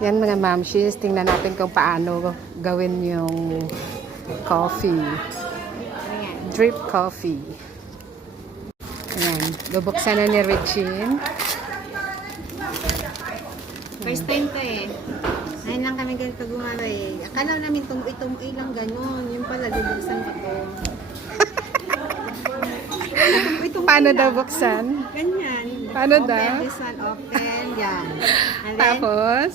Yan mga mamshis, tingnan natin kung paano gawin yung coffee. Drip coffee. Ayan, bubuksan na ni Regine. First time to eh. Ngayon lang kami ganito gumana eh. Akala namin tumboy-tumboy lang gano'n. Yung pala, bubuksan ko to. Tumboy-tumboy Paano lang. daw buksan? Ganyan. Paano open, daw? This one, open. Yan. And then, Tapos,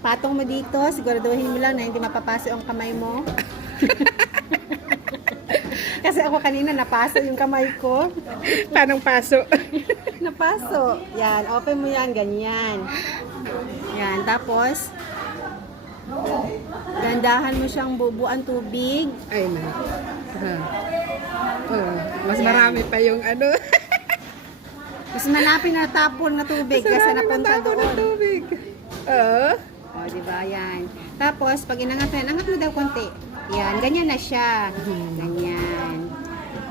patong mo dito. Siguraduhin mo lang na hindi mapapasok ang kamay mo. Kasi ako kanina napaso yung kamay ko. paano paso? Napaso. Yan. Open mo yan. Ganyan. Yan. Tapos, gandahan mo siyang bubuan tubig. Ay na. Mas marami pa yung ano. Mas malapit na tapon na tubig kasi napunta ng doon. tubig. Oo. O, di ba? Yan. Tapos, pag inangat mo daw konti. Yan. Ganyan na siya. Ganyan.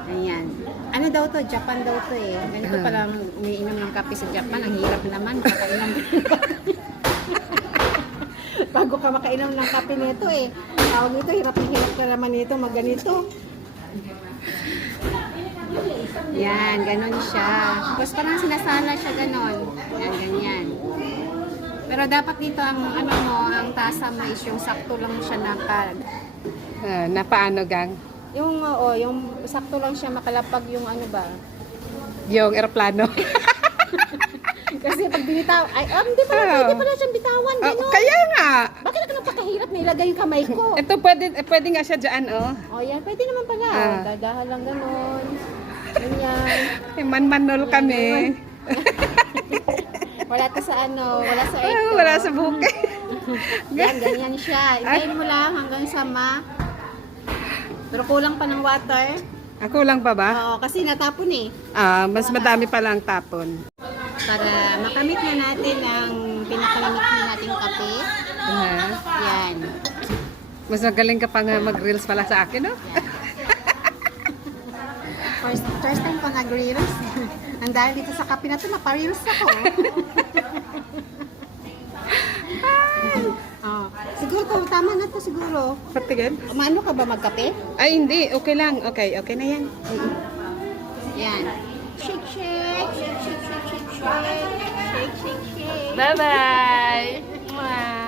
Ganyan. Ano daw to? Japan daw to eh. Ganito pala umiinom ng kape sa Japan. Ang hirap naman. Makainom. Bago ka makainom ng kape nito eh. Tawag nito, hirap na hirap ka naman nito. Magganito. Yan, ganon siya. Tapos parang sinasala siya ganon. Yan, ganyan. Pero dapat dito ang ano mo, ang tasa mo is yung sakto lang siya na Na paano gang? yung oo, yung sakto lang siya makalapag yung ano ba. Yung eroplano. Kasi pag binitaw, ay hindi pala pwede siyang bitawan ganon. Kaya nga. Bakit ako napakahirap na ilagay yung kamay ko? Ito pwede nga siya dyan, oh. Oh, yan, pwede naman pala. Dadahan lang ganon. Ganyan. Man-manol kami. Wala to sa ano, wala sa ito. Wala sa bukid. Yan, ganyan siya. Itayin mo lang hanggang sa Pero kulang pa ng water. Ako lang pa ba? Oo, kasi natapon eh. Mas madami pa lang tapon. Para makamit na natin ang pinakalamit na nating kape. Yan. Mas magaling ka pa nga mag-reels pala sa akin, no? First time ko nag-reels. Ang dahil dito sa kape na to, napa-reels ako. Siguro to, tama na to siguro. Patigin? Umano ka ba magkape? Ay, hindi. Okay lang. Okay na yan. Yan. Shake, shake, shake, shake, shake, shake, shake, shake, shake, shake. Bye-bye!